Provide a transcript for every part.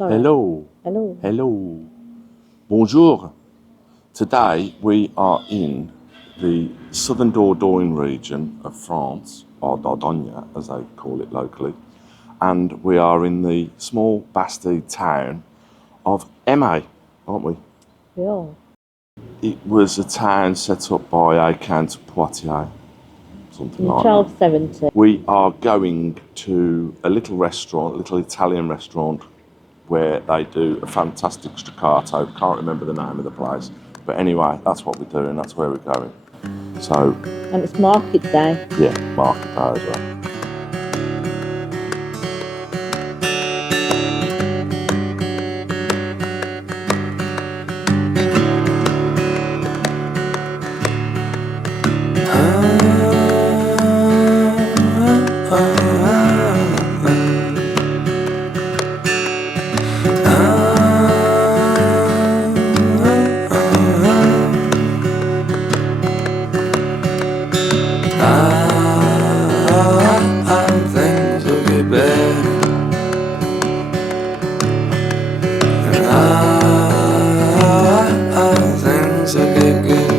Sorry. Hello. Hello. Hello. Bonjour. Today we are in the southern Dordogne region of France, or Dordogne as they call it locally, and we are in the small bastide town of Eymet, aren't we? Yeah. It was a town set up by a Count of Poitiers, something In like that. 1270. We are going to a little restaurant, a little Italian restaurant, where they do a fantastic staccato. Can't remember the name of the place. But anyway, that's what we're doing, that's where we're going. So, And it's market day. yeah, market day as well. Things will get better. Things will get good.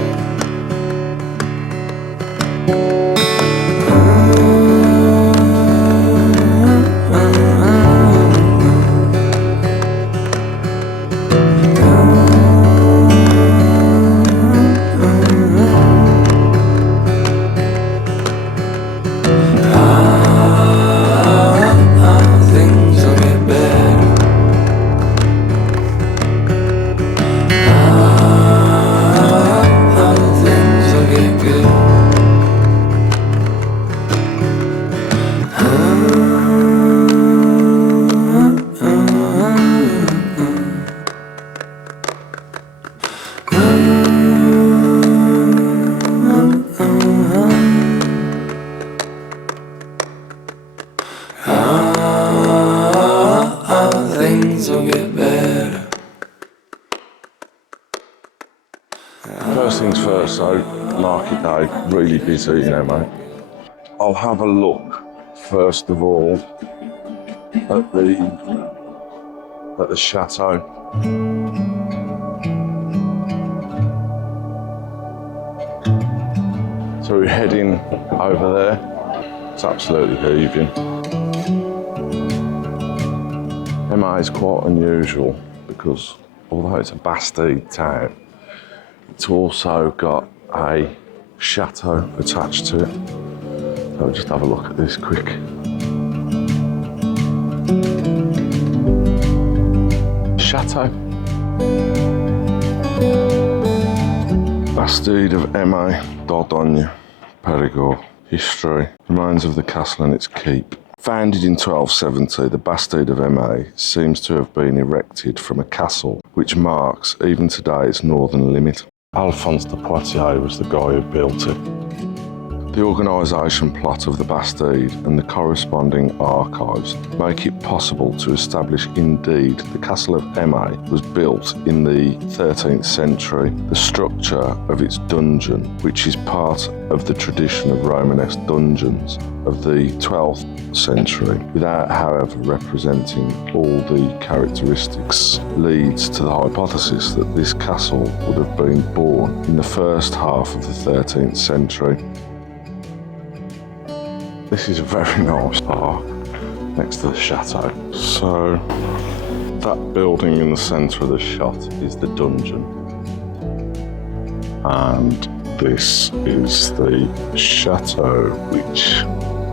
Things will get better. Things will get good. Things will get better. First things first, so market day, really busy, you know, mate. I'll have a look, first of all, at the chateau. So we're heading over there. It's absolutely heaving. Eymet is quite unusual because although it's a bastide town, it's also got a chateau attached to it. So we'll just have a look at this quick. Chateau. Bastide of Eymet, Dordogne, Périgord. History. Remains of the castle and its keep. Founded in 1270, the Bastide of Eymet seems to have been erected from a castle which marks, even today, its northern limit. Alphonse de Poitiers was the guy who built it. The organisation plot of the Bastide and the corresponding archives make it possible to establish indeed the castle of Eymet was built in the 13th century, the structure of its dungeon, which is part of the tradition of Romanesque dungeons of the 12th century, without however representing all the characteristics, leads to the hypothesis that this castle would have been born in the first half of the 13th century. This is a very nice park next to the chateau. So that building in the centre of the shot is the dungeon. And this is the chateau, which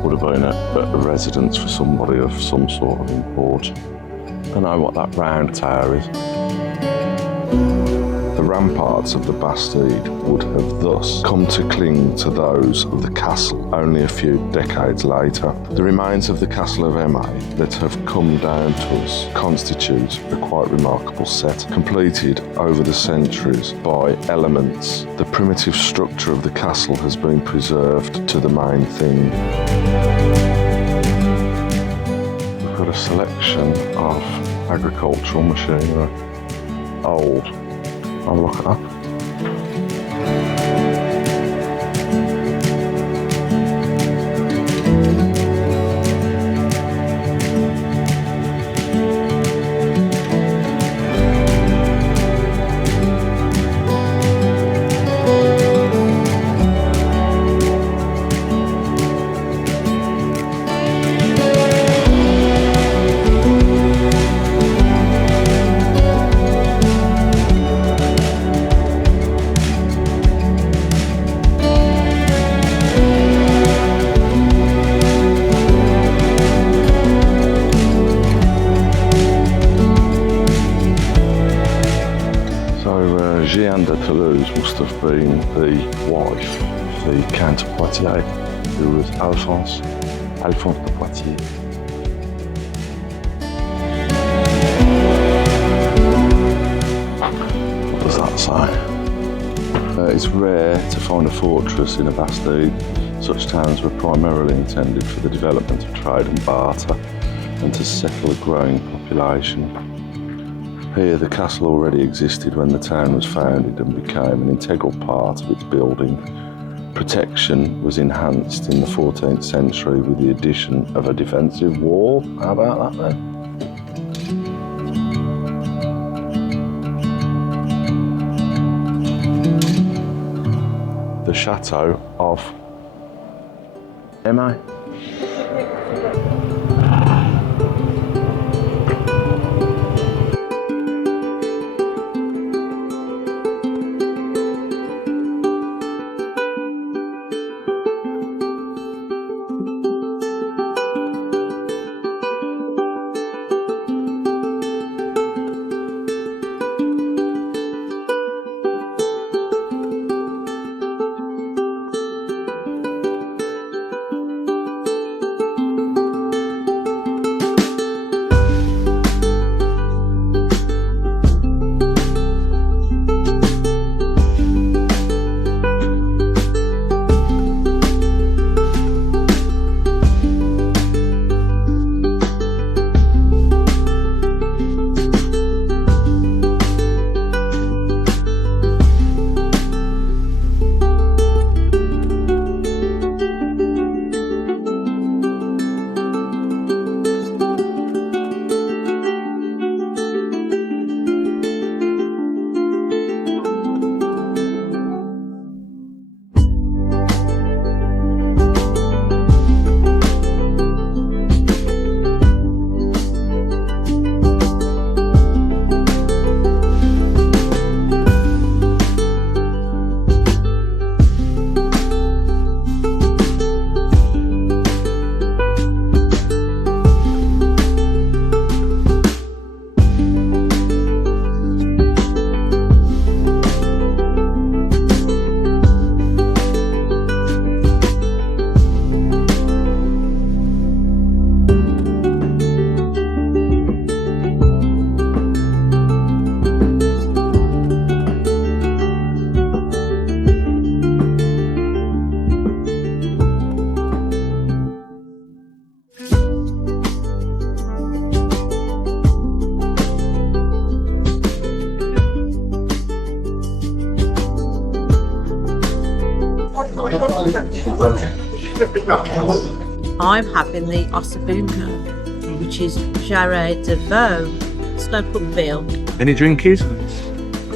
would have been a residence for somebody of some sort of import. I don't know what that round tower is. The ramparts of the Bastide would have thus come to cling to those of the castle only a few decades later. The remains of the castle of Eymet that have come down to us constitute a quite remarkable set, completed over the centuries by elements. The primitive structure of the castle has been preserved to the main thing. We've got a selection of agricultural machinery, old. I'll look at that. Toulouse must have been the wife of the Count of Poitiers, who was Alphonse de Poitiers. What does that say? It's rare to find a fortress in a bastide. Such towns were primarily intended for the development of trade and barter and to settle a growing population. Here, the castle already existed when the town was founded and became an integral part of its building. Protection was enhanced in the 14th century with the addition of a defensive wall. How about that then? The chateau of Eymet. I'm having the ossobuco, which is jarret de veau. It's no put bill. Any drinkies?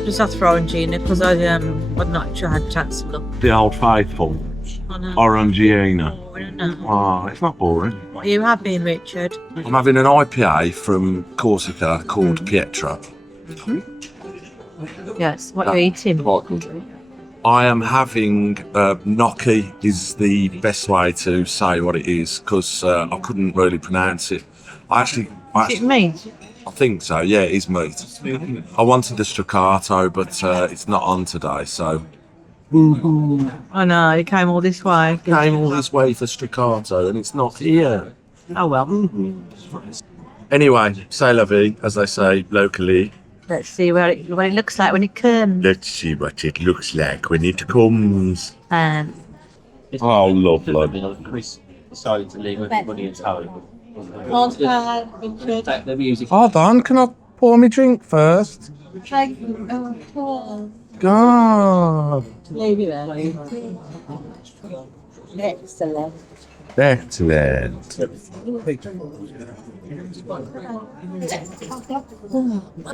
Just have to throw in Gina because I've not sure had a chance to look. The Old Faithful. I know. Orangiana. Oh, I don't know. Oh, it's not boring. What are you having, Richard? I'm having an IPA from Corsica called Pietra. Yes. What are you eating? I am having gnocchi is the best way to say what it is because I couldn't really pronounce it. Is it meat? I think so, yeah, it is meat. I wanted the staccato, but it's not on today, so I know, you came all this way. came all this way for staccato and it's not here. Oh well. Anyway, c'est la vie, as they say locally. Let's see what it looks like when it comes. Let's see what it looks like when it comes. And Oh, lovely. Chris decided to leave everybody at home. Richard. The music. Hold on, can I pour me drink first? God. Leave it there. Excellent. Excellent.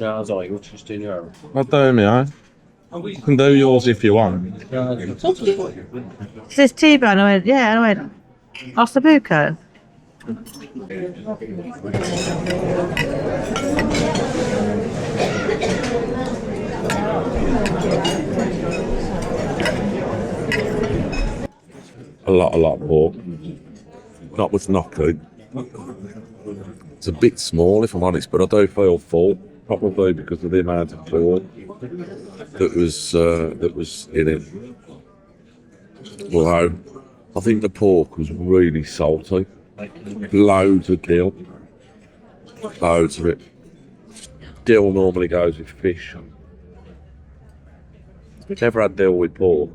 No, I was like, you're just doing your own. I'll do me, eh? You can do yours if you want. Is this T-bone? I went, yeah, I went, ossobuco. A lot more. Not with gnocchi. It's a bit small, if I'm honest, but I do feel full. probably because of the amount of pork that was in it. Although I think the pork was really salty. Loads of dill. Loads of it. Dill normally goes with fish. Never had dill with pork.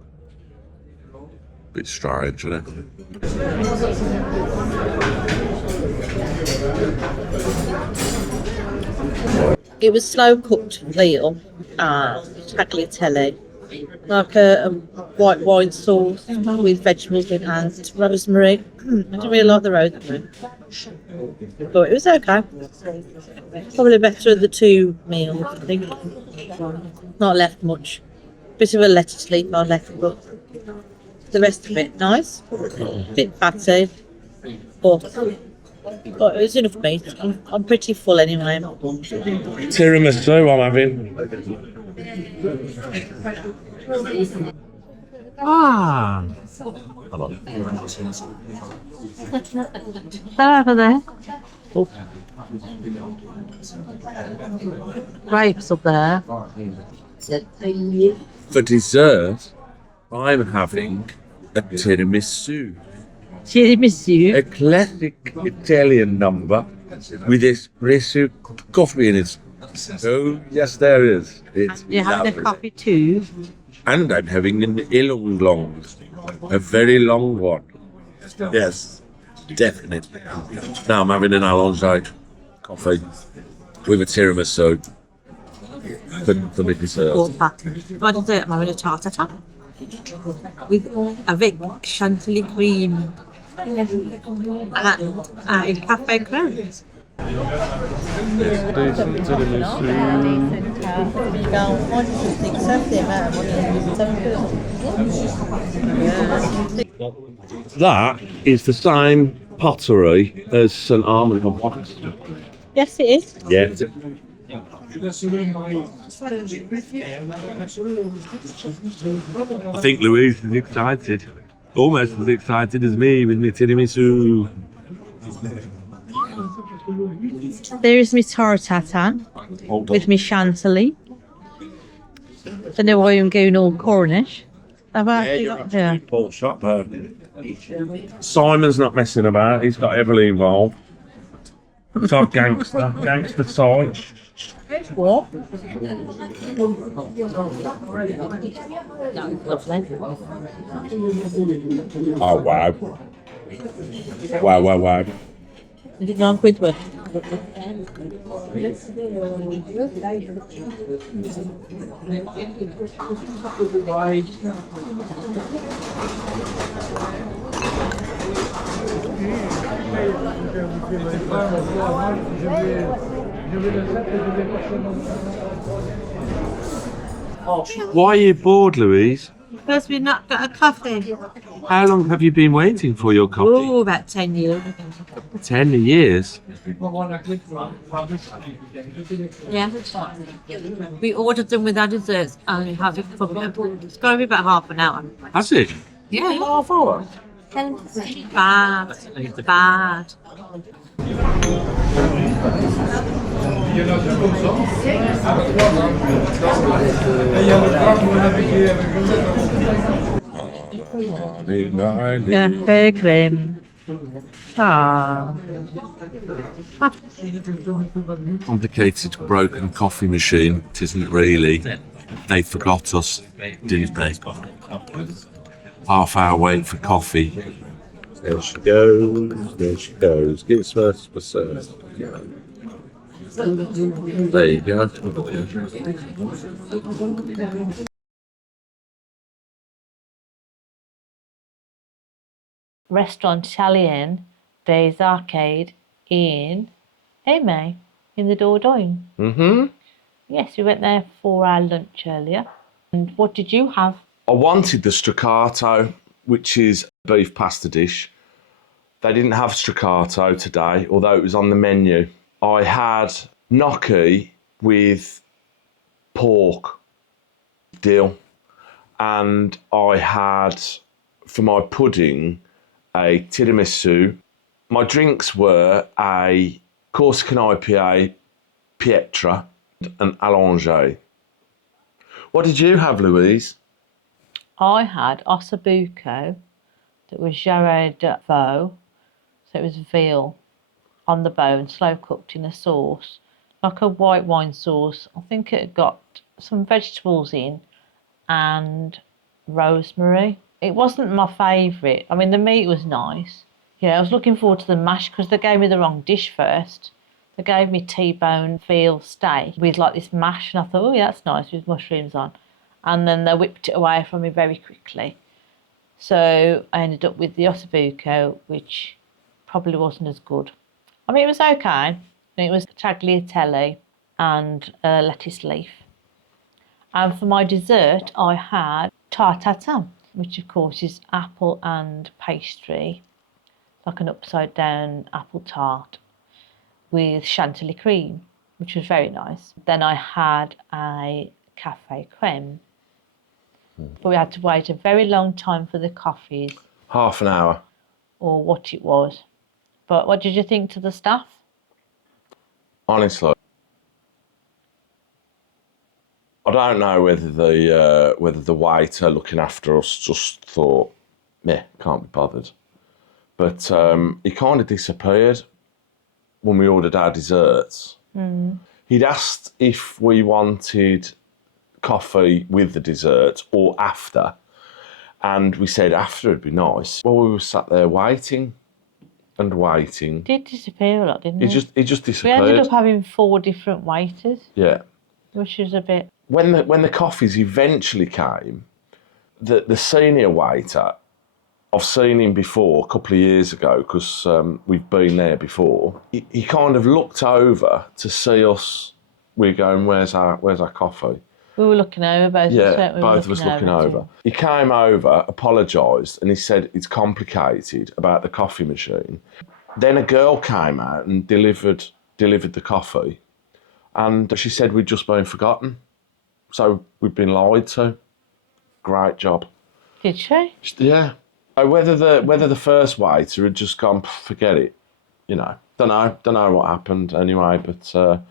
Bit strange, isn't it? It was slow cooked veal and tagliatelle, like a white wine sauce with vegetables in and rosemary. I didn't really like the rosemary, but it was okay. Probably better of the two meals, I think. Not left much. Bit of a lettuce sleep I left, but the rest of it nice. Bit fatty, but it was enough meat. I'm pretty full anyway. Tiramisu I'm having. Ah. They're over there. Oh. Grapes up there. For dessert, I'm having a tiramisu. Tiramisu. A classic Italian number with espresso coffee in it. Oh, yes, there is. It's You're having lovely. a coffee too. And I'm having an ilong, a very long one. Yes, definitely. Now I'm having an allongé coffee with a tiramisu for my dessert. My dessert, I'm having a tarte tatin avec chantilly cream and a cafe creme. That is the same pottery as St Armand Complex. Yes, it is. Yeah. I think Louise is excited. Almost as excited as me with my tiramisu. There is my tarte tatin with my chantilly. Don't know why I'm going all Cornish. Have I actually got here? Paul shop there. Simon's not messing about. He's got heavily involved. It's like gangster side. What? Lovely. Oh wow! Wow! Is it gone quickly? Why are you bored, Louise? Because we've not got a coffee. How long have you been waiting for your coffee? Oh, about 10 years. 10 years. Yeah. We ordered them with our desserts and we have it for them. It's got to be about half an hour. Has it? Yeah. Half hour? Bad. Bad. Cafe creme. Ah. Complicated broken coffee machine. It isn't really. They forgot us, didn't they? Half hour wait for coffee. There she goes. There she goes. Give us first for service. There you go. Restaurant Italian des Arcades in Eymet in the Dordogne. Mm-hmm. Yes, we went there for our lunch earlier. And what did you have? I wanted the straccato, which is a beef pasta dish. They didn't have straccato today, although it was on the menu. I had gnocchi with pork dill, and I had, for my pudding, a tiramisu. My drinks were a Corsican IPA Pietra and allongé. What did you have, Louise? I had ossobuco that was jarret de veau, so it was veal on the bone, slow cooked in a sauce, like a white wine sauce. I think it had got some vegetables in and rosemary. It wasn't my favourite. I mean, the meat was nice. Yeah, I was looking forward to the mash because they gave me the wrong dish first. They gave me T-bone veal steak with like this mash, and I thought, oh yeah, that's nice with mushrooms on. And then they whipped it away from me very quickly. So I ended up with the ossobuco, which probably wasn't as good. I mean, it was okay. It was tagliatelle and lettuce leaf. And for my dessert, I had tarte tatin, which of course is apple and pastry, like an upside down apple tart with chantilly cream, which was very nice. Then I had a cafe creme. But we had to wait a very long time for the coffees, Half an hour. or what it was. But what did you think to the staff? Honestly, I don't know whether the waiter looking after us just thought, "Meh, can't be bothered." But he kind of disappeared when we ordered our desserts. He'd asked if we wanted coffee with the dessert or after, and we said after would be nice. Well, we were sat there waiting and waiting. It did disappear a lot, didn't it? He just We disappeared. ended up having 4 different waiters, Yeah. which was a bit... When the coffees eventually came, the senior waiter, I've seen him before a couple of years ago because we've been there before. He kind of looked over to see us. We're going, where's our coffee? We were looking over, both of us, Yeah, weren't we? We were both of us looking over. too. He came over, apologised, and he said it's complicated about the coffee machine. Then a girl came out and delivered the coffee, and she said we'd just been forgotten. So we've been lied to. Great job. Did she? Yeah. Whether the first waiter had just gone, forget it, don't know what happened anyway. But it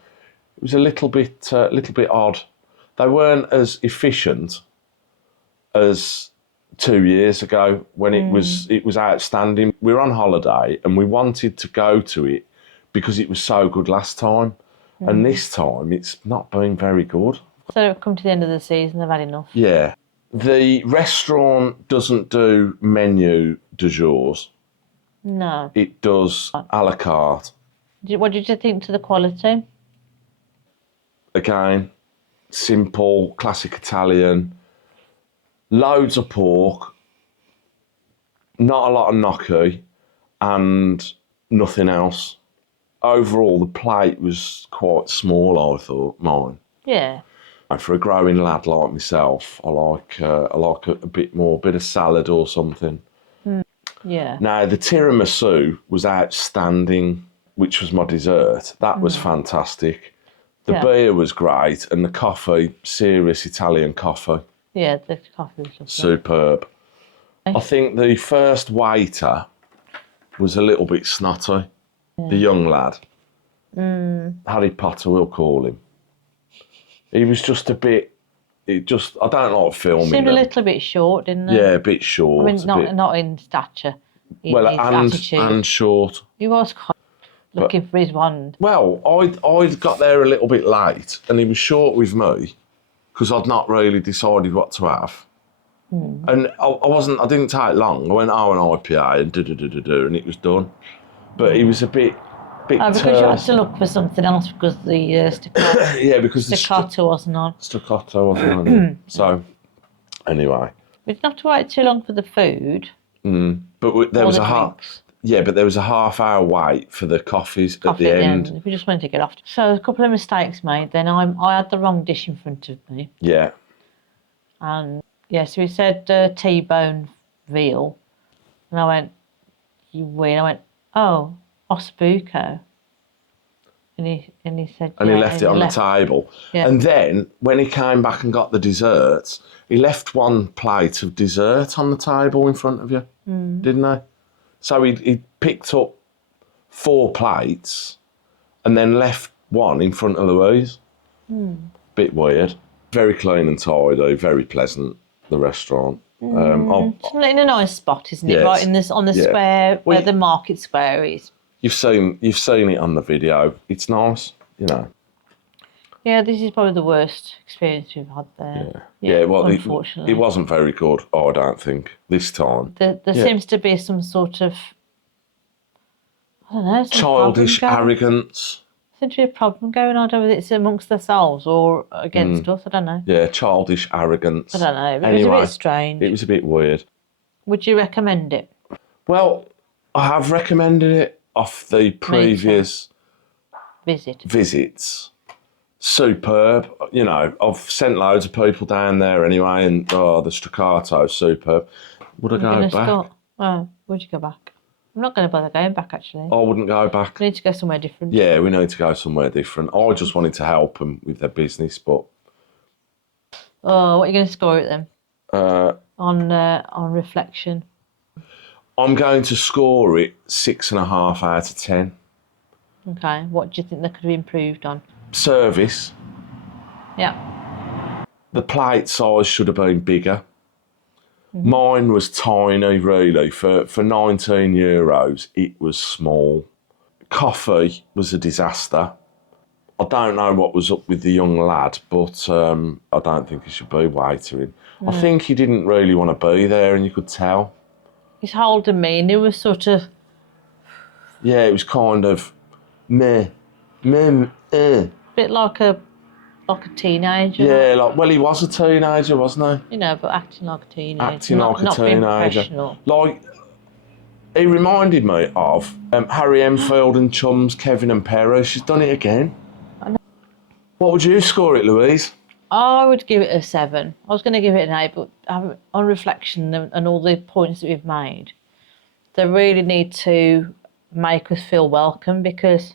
was a little bit odd. They weren't as efficient as 2 years ago when it was outstanding. We were on holiday and we wanted to go to it because it was so good last time, and this time it's not been very good. So they've come to the end of the season, they've had enough. Yeah. The restaurant doesn't do menu du jours. No. It does a la carte. What did you think to the quality? Again, simple, classic Italian. Loads of pork. Not a lot of gnocchi. And nothing else. Overall, the plate was quite small, I thought, mine. Yeah. For a growing lad like myself, I like a bit of salad or something. Yeah. Now, the tiramisu was outstanding, which was my dessert. That was fantastic. The beer was great, and the coffee, serious Italian coffee. Yeah, the coffee was lovely. Superb. I think the first waiter was a little bit snotty. The young lad. Harry Potter, we'll call him. He was just a bit... I don't like filming Seemed a them. little bit short, didn't he? Yeah, a bit short. I mean, not in stature. In his attitude. and short. He was quite looking for his wand. Well, I'd got there a little bit late, and he was short with me because I'd not really decided what to have. And I didn't take long. I went, an IPA and and it was done. But he was a bit Because you had to look for something else because the staccato, yeah, because staccato wasn't on. staccato wasn't on it. So, anyway. We didn't have to wait too long for the food. But there or was the a half... drinks. Yeah, but there was a half-hour wait for the coffees at the end. We just wanted to get off. So a couple of mistakes made. Then I had the wrong dish in front of me. Yeah. And, yeah, so he said T-bone veal. And I went, you win. I went, oh, ossobuco. And he said, And yeah, he left it on the table. Yeah. And then, when he came back and got the desserts, he left one plate of dessert on the table in front of you, didn't he? So he picked up 4 plates and then left one in front of Louise. Bit weird. Very clean and tidy, very pleasant, the restaurant. It's in a nice spot, isn't it? Yeah, Right in this on the yeah. square where Well, the market square is. You've seen it on the video. It's nice, you know. Yeah, this is probably the worst experience we've had there. Yeah, well, unfortunately. it wasn't very good, I don't think, this time. There seems to be some sort of, I don't know, some Childish problem arrogance. seems to be a problem going on, whether it's amongst themselves or against us, I don't know. Yeah, childish arrogance. I don't know, but Anyway, it was a bit strange. It was a bit weird. Would you recommend it? Well, I have recommended it off the previous visits. Superb. You know, I've sent loads of people down there anyway, and the Staccato, superb. Would I go back? Oh, would you go back? I'm not going to bother going back, actually. I wouldn't go back. We need to go somewhere different. Yeah, we need to go somewhere different. I just wanted to help them with their business, but... Oh, what are you going to score it then? On reflection. I'm going to score it 6.5 out of 10. Okay, what do you think they could have improved on? Service. Yeah. The plate size should have been bigger. Mine was tiny, really. For €19, it was small. Coffee was a disaster. I don't know what was up with the young lad, but I don't think he should be waitering. I think he didn't really want to be there, and you could tell. His whole demeanour was sort of... Yeah, it was kind of meh. bit like a teenager. Yeah, well, he was a teenager, wasn't he? You know, but acting like a teenager. Acting like a not being teenager. professional. Like, he reminded me of Harry Enfield and chums Kevin and Perry. She's done it again. What would you score it, Louise? I would give it a 7. I was going to give it an 8, but on reflection and all the points that we've made, they really need to make us feel welcome because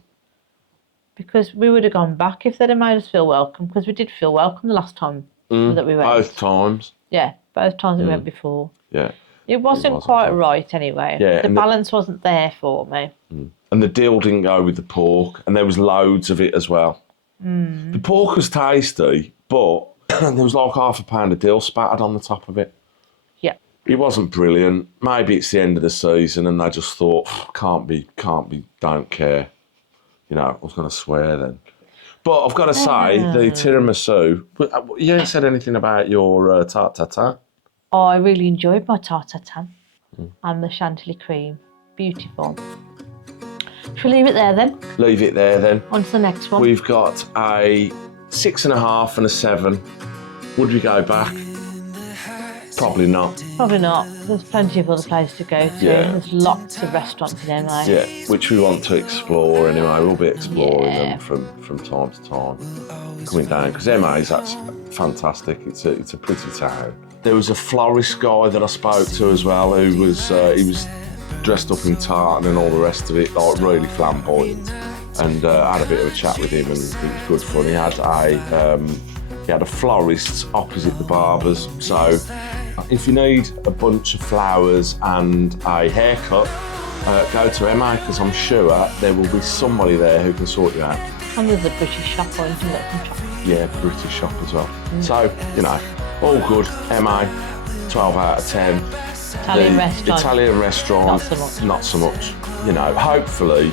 we would have gone back if they'd have made us feel welcome, because we did feel welcome the last time that we went. Both times. Yeah, both times we went before. Yeah. It wasn't quite right anyway. Yeah, the balance wasn't there for me. And the dill didn't go with the pork, and there was loads of it as well. The pork was tasty, but there was like half a pound of dill spattered on the top of it. Yeah. It wasn't brilliant. Maybe it's the end of the season and they just thought, can't be, don't care. You know, I was going to swear then. But I've got to say, the tiramisu, you haven't said anything about your tarte tatin. Oh, I really enjoyed my tarte tatin and the chantilly cream. Beautiful. Shall we leave it there then? Leave it there then. On to the next one. We've got a 6.5 and a 7. Would we go back? Probably not. Probably not. There's plenty of other places to go to. Yeah. There's lots of restaurants in MA. Yeah, which we want to explore anyway. We'll be exploring them from time to time. Coming down, because MA is actually fantastic. It's a pretty town. There was a florist guy that I spoke to as well who was he was dressed up in tartan and all the rest of it, like really flamboyant. And I had a bit of a chat with him, and it was good fun. He had a florist opposite the barber's, so if you need a bunch of flowers and a haircut, go to MA, because I'm sure there will be somebody there who can sort you out. And there's a British shop or anything that can shop. Yeah, British shop as well. So, you know, all good. MA, 12 out of 10. Italian restaurant. Italian restaurant, Not so much. Not so much. You know, hopefully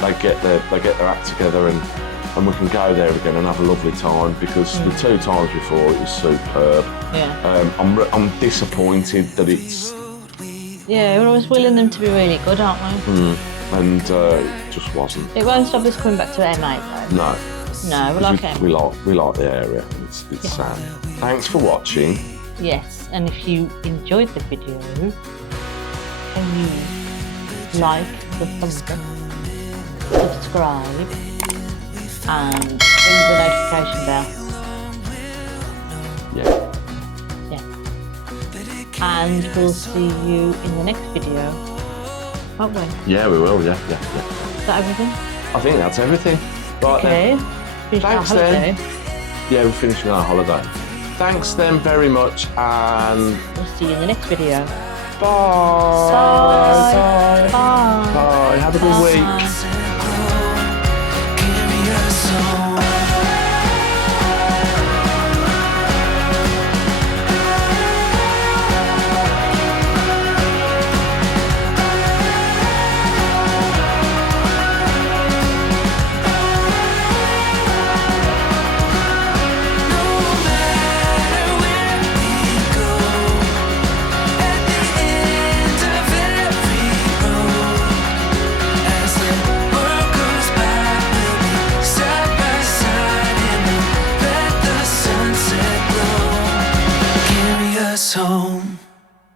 they get their act together and we can go there again and have a lovely time, because the 2 times before it was superb. Yeah. I'm disappointed that it's... Yeah, we're always willing them to be really good, aren't we? And it just wasn't. It won't stop us coming back to MA though. No. No, we like MA. We like the area. It's sad. Thanks for watching. Yes, and if you enjoyed the video, can you like the thumbs up, subscribe, and ring the notification bell. Yeah. And we'll see you in the next video, won't we? Yeah, we will. Yeah. Is that everything? I think that's everything. Right Okay. then. Thanks then. Yeah, we're finishing our holiday. Thanks then very much, and We'll see you in the next video. bye. Bye. Bye. Bye. Have a good week.